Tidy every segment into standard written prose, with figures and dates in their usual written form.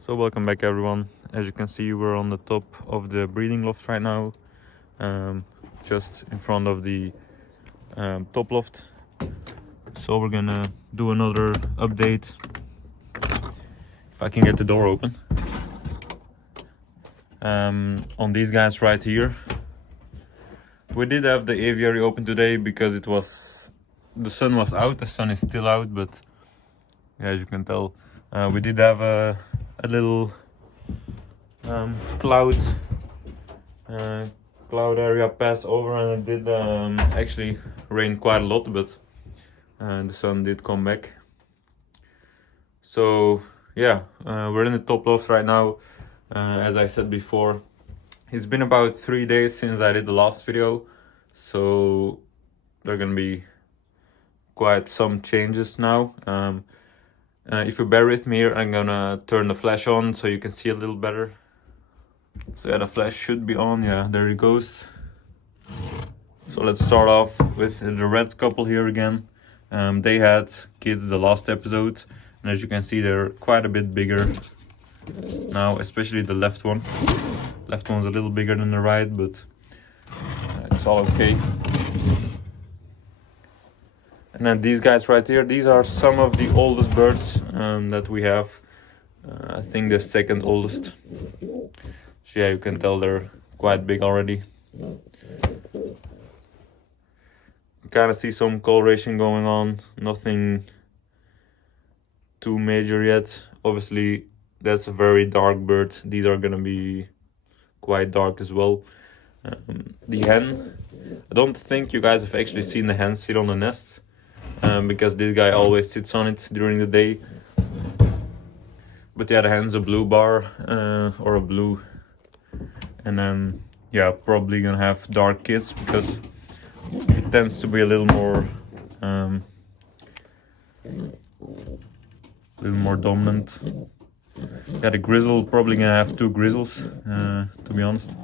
So welcome back everyone. As you can see, we're on the top of the breeding loft right now, just in front of the top loft. So we're gonna do another update, if I can get the door open, on these guys right here. We did have the aviary open today because the sun was out. The sun is still out, but yeah, as you can tell, we did have a little cloud area pass over, and it did actually rain quite a lot, but the sun did come back. So yeah, we're in the top loft right now. As I said before, it's been about 3 days since I did the last video, so there are gonna be quite some changes now. If you bear with me here, I'm gonna turn the flash on so you can see a little better. So yeah, the flash should be on. Yeah, there it goes. So let's start off with the red couple here again. They had kids the last episode, and as you can see, they're quite a bit bigger now, especially the left one. Left one's a little bigger than the right, but it's all okay. And then these guys right here, these are some of the oldest birds that we have. I think the second oldest. So yeah, you can tell they're quite big already. You kind of see some coloration going on, nothing too major yet. Obviously, that's a very dark bird. These are gonna be quite dark as well. The hen, I don't think you guys have actually seen the hen sit on the nest, because this guy always sits on it during the day. But yeah, the hen's a blue bar, or a blue, and then yeah, probably gonna have dark kids because it tends to be a little more dominant. Yeah, the grizzle probably gonna have 2 grizzles, to be honest.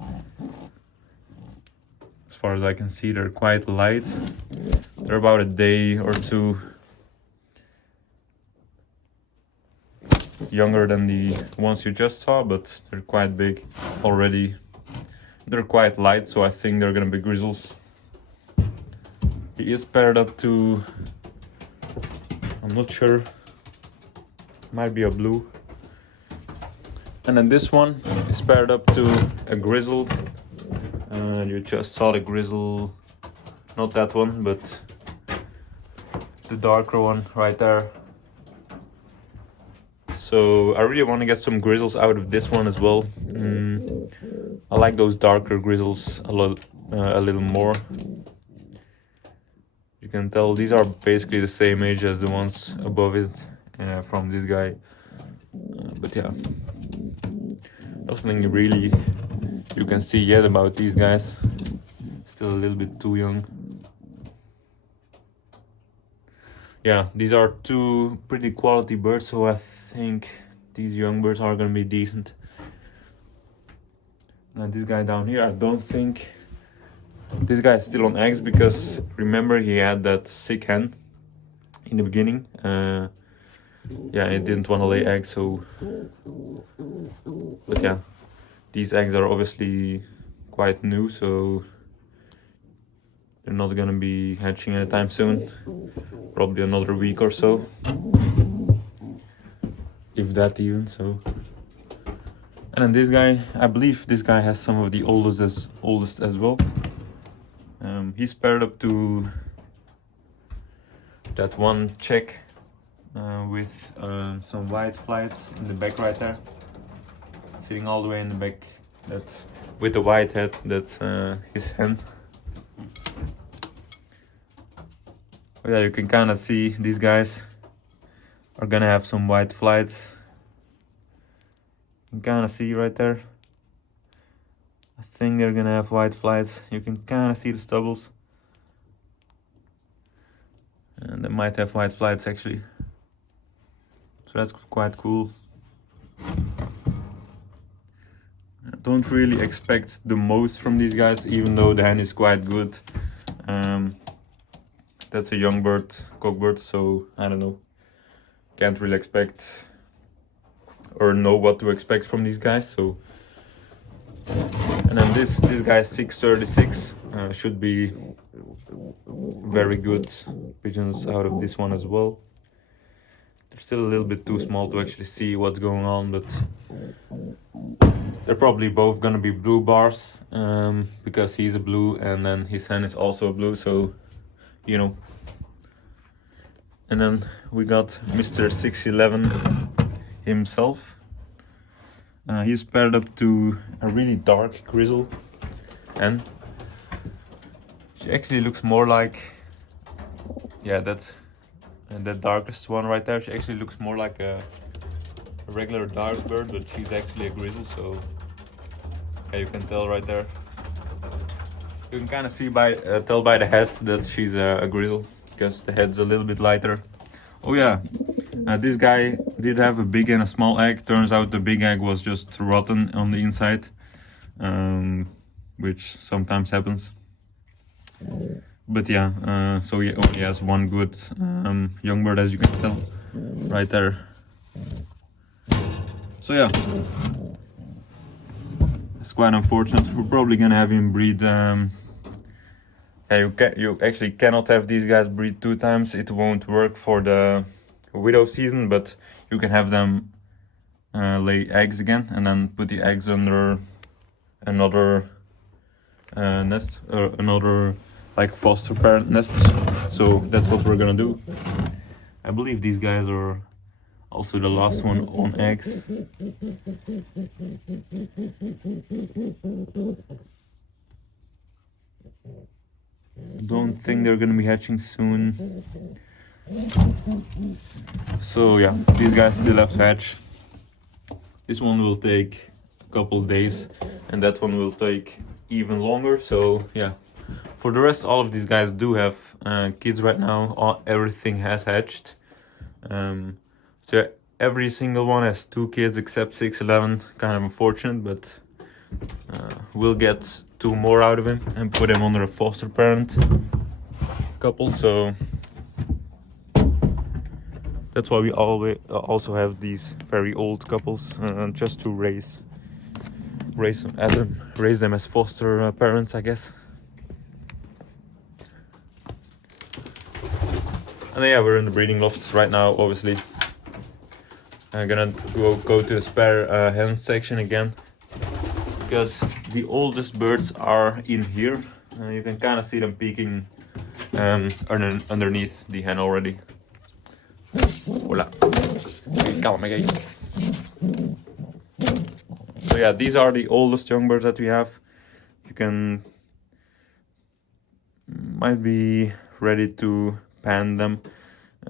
As far as I can see, they're quite light. They're about a day or two younger than the ones you just saw, but they're quite big already. They're quite light, so I think they're gonna be grizzles. He is paired up to, I'm not sure, might be a blue. And then this one is paired up to a grizzle. You just saw the grizzle, not that one, but the darker one right there. So I really want to get some grizzles out of this one as well. I like those darker grizzles a little more. You can tell these are basically the same age as the ones above it, from this guy. But yeah, nothing really you can see yet about these guys. Still a little bit too young. Yeah, these are 2 pretty quality birds, so I think these young birds are gonna be decent. And this guy down here, I don't think this guy is still on eggs, because remember he had that sick hen in the beginning. Yeah, it didn't want to lay eggs, so. But yeah, these eggs are obviously quite new, so they're not gonna be hatching anytime soon. Probably another week or so, if that even. So, and then this guy, I believe this guy has some of the oldest as well. He's paired up to that one check with some white flights in the back right there, sitting all the way in the back. That's with the white head. That's his hen. Oh yeah, you can kind of see these guys are gonna have some white flights. You can kind of see right there. I think they're gonna have white flights. You can kind of see the stubbles. And they might have white flights actually. So that's quite cool. I don't really expect the most from these guys, even though the hen is quite good. That's a young bird, cockbird, so I don't know. Can't really expect or know what to expect from these guys. So, and then this guy 636 should be very good pigeons out of this one as well. They're still a little bit too small to actually see what's going on, but they're probably both gonna be blue bars, because he's a blue and then his hen is also a blue, so you know. And then we got Mr. 611 himself. He's paired up to a really dark grizzle, and she actually looks more like, yeah, that's the darkest one right there. She actually looks more like a regular dark bird, but she's actually a grizzle, so yeah, you can tell right there. You can kind of see tell by the head that she's a grizzle, because the head's a little bit lighter. Oh yeah, this guy did have a big and a small egg. Turns out the big egg was just rotten on the inside, which sometimes happens. But yeah, so he only has one good young bird, as you can tell right there. So yeah, it's quite unfortunate. We're probably gonna have him breed. You actually cannot have these guys breed 2 times. It won't work for the widow season, but you can have them lay eggs again and then put the eggs under another nest, or another like foster parent nest. So that's what we're gonna do. I believe these guys are also the last one on eggs. Don't think they're gonna be hatching soon. So yeah, these guys still have to hatch. This one will take a couple days, and that one will take even longer. So yeah, for the rest, all of these guys do have kids right now. Everything has hatched. So yeah, every single one has 2 kids except 611. Kind of unfortunate, but we'll get 2 more out of him and put him under a foster parent couple. So that's why we always also have these very old couples, just to raise them as foster parents, I guess. And yeah, we're in the breeding lofts right now. Obviously, I'm gonna go to the spare hen section again, because the oldest birds are in here. You can kind of see them peeking underneath the hen already. Hola. So yeah, these are the oldest young birds that we have. You might be ready to pan them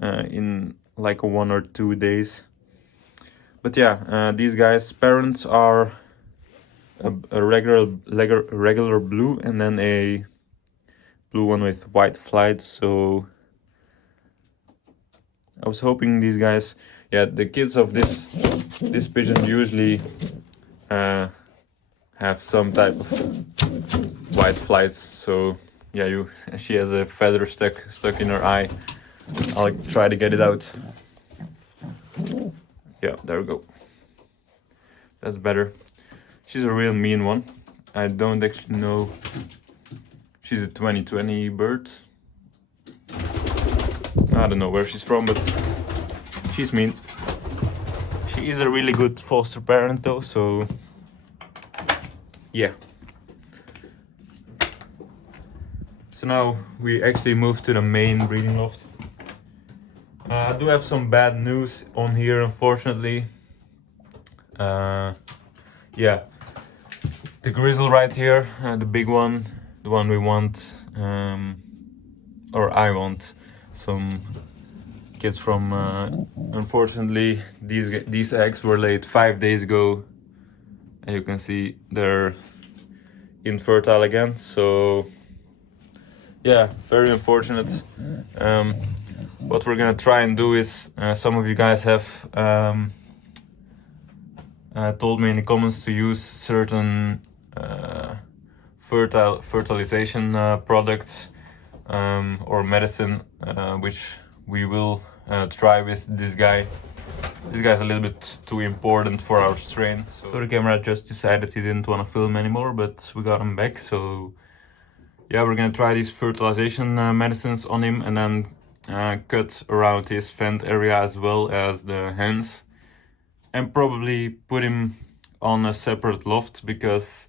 in like 1 or 2 days. But yeah, these guys' parents are a regular blue and then a blue one with white flights. So I was hoping these guys, yeah, the kids of this pigeon usually have some type of white flights. So yeah, she has a feather stuck in her eye. I'll try to get it out. Yeah, there we go. That's better. She's a real mean one. I don't actually know. She's a 2020 bird. I don't know where she's from, but she's mean. She is a really good foster parent though, so yeah. So now we actually moved to the main breeding loft. I do have some bad news on here, unfortunately. Yeah, the grizzle right here, the big one, the one we want, or I want some kids from. Unfortunately, these eggs were laid 5 days ago, and you can see they're infertile again. So yeah, very unfortunate. What we're gonna try and do is, some of you guys have told me in the comments to use certain fertilization products or medicine, which we will try with this guy. This guy's a little bit too important for our strain. So the camera just decided he didn't want to film anymore, but we got him back. So yeah, we're gonna try these fertilization medicines on him, and then cut around his vent area as well as the hens, and probably put him on a separate loft, because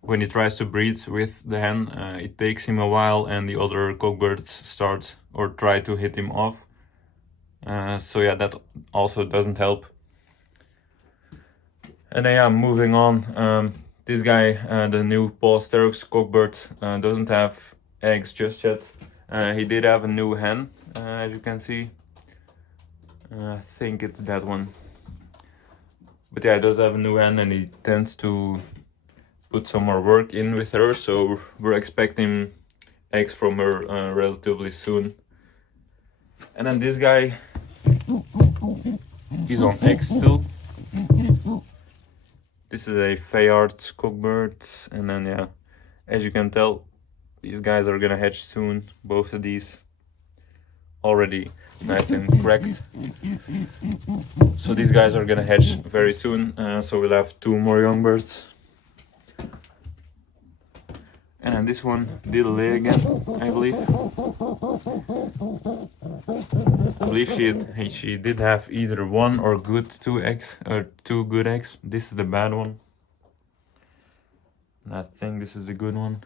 when he tries to breed with the hen, it takes him a while and the other cockbirds start or try to hit him off. So yeah, that also doesn't help. And then yeah, moving on, this guy, the new Sterox cockbird, doesn't have eggs just yet. He did have a new hen, as you can see. I think it's that one. But yeah, he does have a new hen, and he tends to put some more work in with her, so we're expecting eggs from her relatively soon. And then this guy, he's on eggs still. This is a Fayard cockbird, and then yeah, as you can tell, these guys are gonna hatch soon. Both of these already nice and cracked. So these guys are gonna hatch very soon, so we'll have 2 more young birds. And then this one did lay again, I believe. I believe she did have either 1 or good 2 eggs, or 2 good eggs. This is the bad one. And I think this is a good one.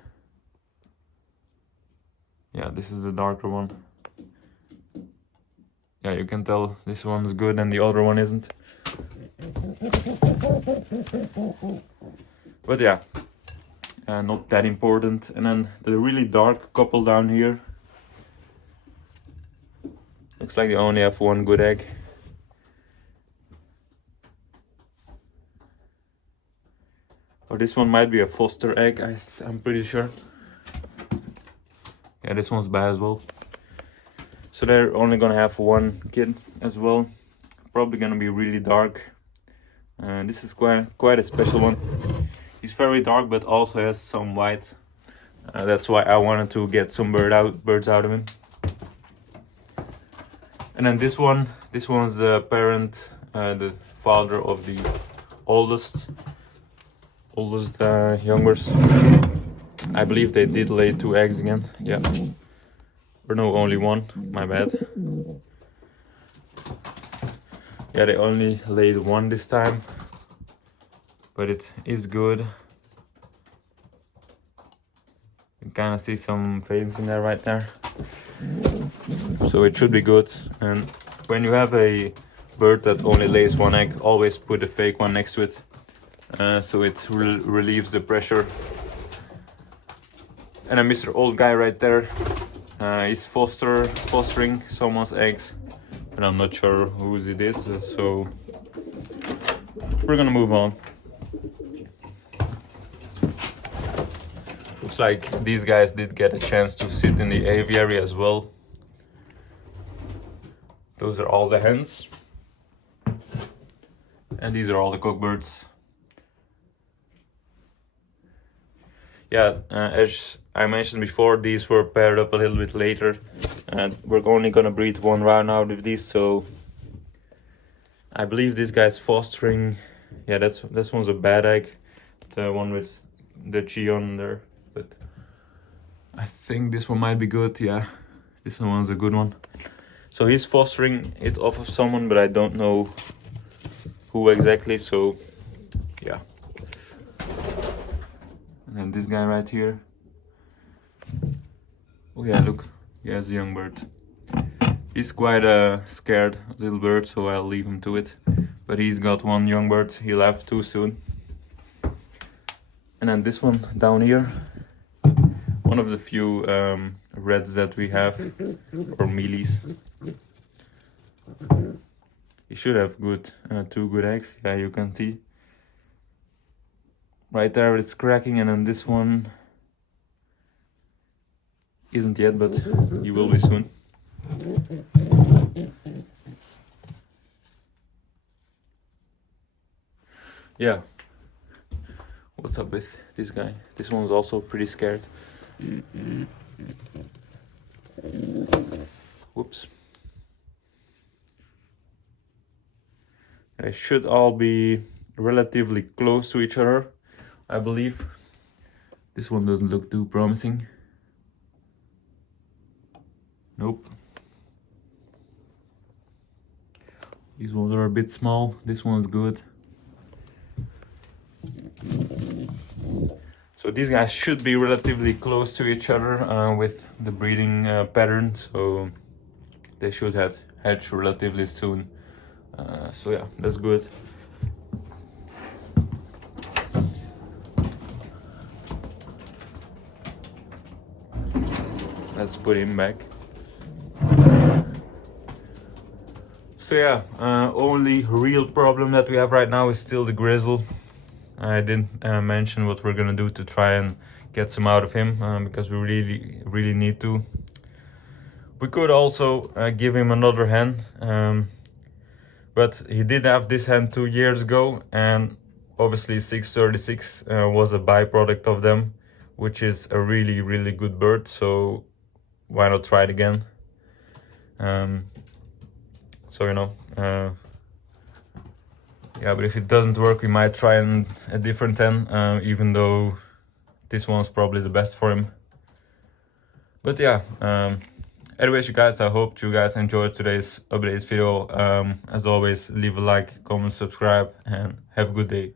Yeah, this is the darker one. Yeah, you can tell this one's good and the other one isn't. But yeah, not that important. And then the really dark couple down here, looks like they only have 1 good egg. Or this one might be a foster egg, I'm pretty sure. Yeah, this one's bad as well. So they're only gonna have 1 kid as well. Probably gonna be really dark. This is quite a special one. He's very dark, but also has some white. That's why I wanted to get some birds out of him. And then this one's the parent, the father of the oldest youngers. I believe they did lay 2 eggs again. Yeah, or no, only 1. My bad. Yeah, they only laid 1 this time, but it is good. You kind of see some veins in there right there, so it should be good. And when you have a bird that only lays 1 egg, always put a fake one next to it, so it relieves the pressure. And then Mr. Old Guy right there, he's fostering someone's eggs, but I'm not sure whose it is, so we're gonna move on. Looks like these guys did get a chance to sit in the aviary as well. Those are all the hens, and these are all the cockbirds. Yeah, as I mentioned before, these were paired up a little bit later, and we're only gonna breed 1 round out of these. So I believe this guy's fostering. Yeah, this one's a bad egg, the one with the chi on there. But I think this one might be good. Yeah, this one's a good one. So he's fostering it off of someone, but I don't know who exactly. So yeah. And this guy right here. Oh yeah, look, he has a young bird. He's quite a scared little bird, so I'll leave him to it. But he's got 1 young bird. He left too soon. And then this one down here, one of the few reds that we have, or mealies. He should have good 2 good eggs. Yeah, you can see. Right there it's cracking, and then this one isn't yet, but you will be soon. Yeah. What's up with this guy? This one's also pretty scared. Whoops. They should all be relatively close to each other, I believe. This one doesn't look too promising. Nope. These ones are a bit small. This one's good. So these guys should be relatively close to each other with the breeding pattern. So they should hatch relatively soon. So yeah, that's good. Let's put him back. So yeah, only real problem that we have right now is still the grizzle. I didn't mention what we're gonna do to try and get some out of him because we really need to. We could also give him another hen, but he did have this hen 2 years ago, and obviously 636 was a byproduct of them, which is a really good bird. So why not try it again? So you know, yeah, but if it doesn't work, we might try a different hen, even though this one's probably the best for him. But yeah, anyways, you guys, I hope you guys enjoyed today's update video. As always, leave a like, comment, subscribe, and have a good day.